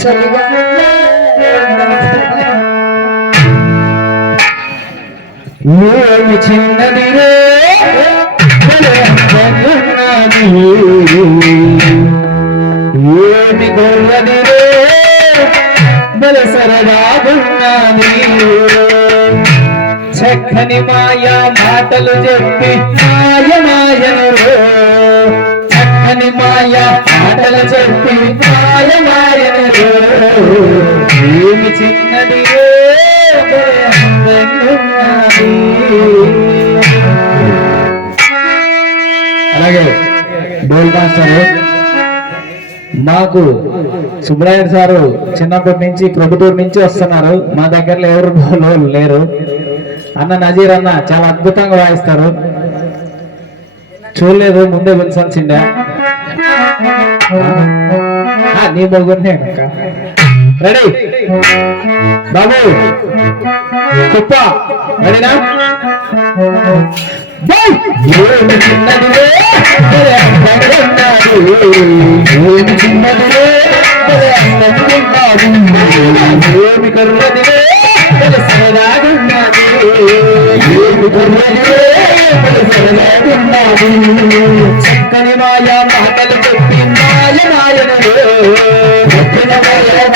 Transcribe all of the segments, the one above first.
చలిగా ఏమి చిన్నది రే భలే అందమున్నది. ఏమి గొల్లది రే బల సరదాగున్నది చక్కని మాయా మాటలు చెప్పి మాయ మాయను చక్కని మాయా మాటలు చెప్పి మాయ మాయను ఏమి చిన్నది అలాగే డోల్ మాస్టర్ మాకు సుబ్రాయన్ సారు చిన్నప్పటి నుంచి ప్రభుత్వం నుంచి వస్తున్నారు. మా దగ్గరలో ఎవరు లేరు. అన్న నజీర్ అన్న చాలా అద్భుతంగా వాయిస్తారు చూడలేదు ముందే పిలిచాల్సిండే ఆ, నీ మొగ్గునే రెడీ? బాబు! కుప్ప! రెడీనా? జై! ఏమి చిన్నదిలే, చక్కని మాయా మాటలు చెప్పి మాయ మాయను చక్కని మాయా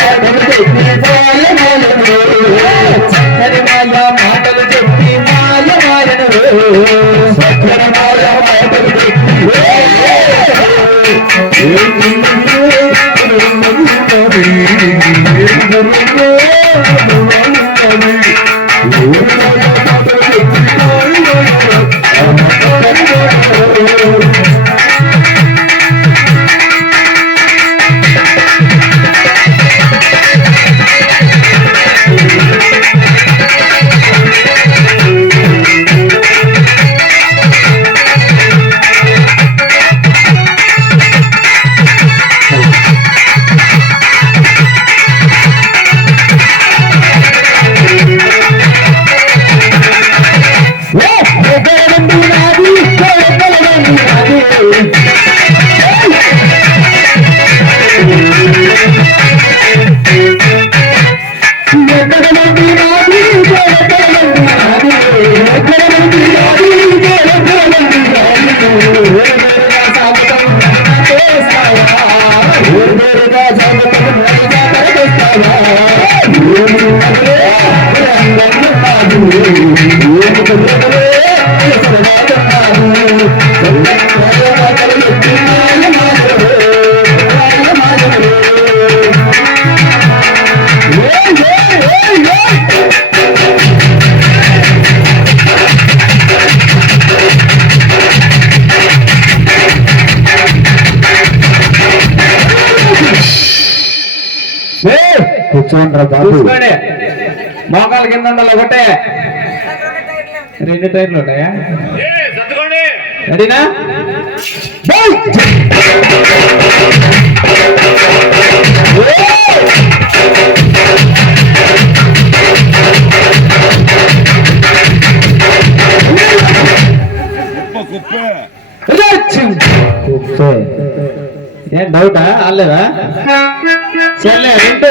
Thank you. కూర్చోండి బాబు మోకాలు కింద ఉండాలి ఒకటే. రెండు టైర్లు ఉంటాయా? రెడీనా? బై! కుప్పే. ఏం డౌటా? అల్లేదా సర్లే వింటూ.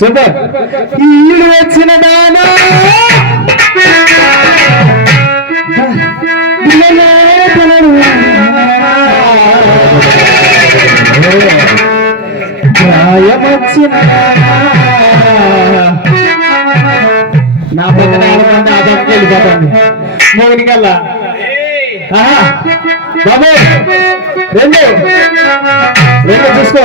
సూపర్ ఈడు వచ్చిన దానా. నా నాలుగు ఆహా. బాబు రెండు. రెండు చూసుకో.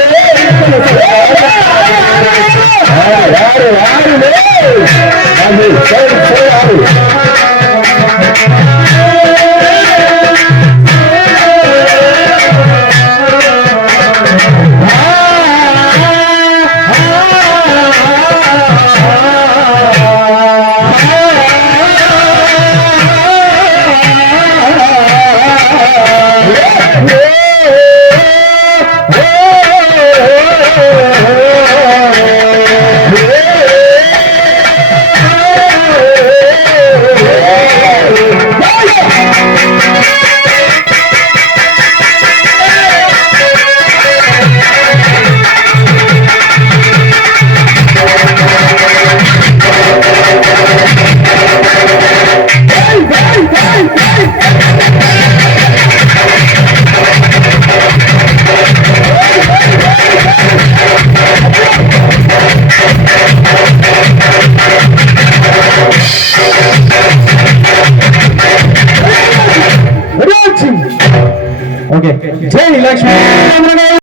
ఓకే జై లక్ష్మీ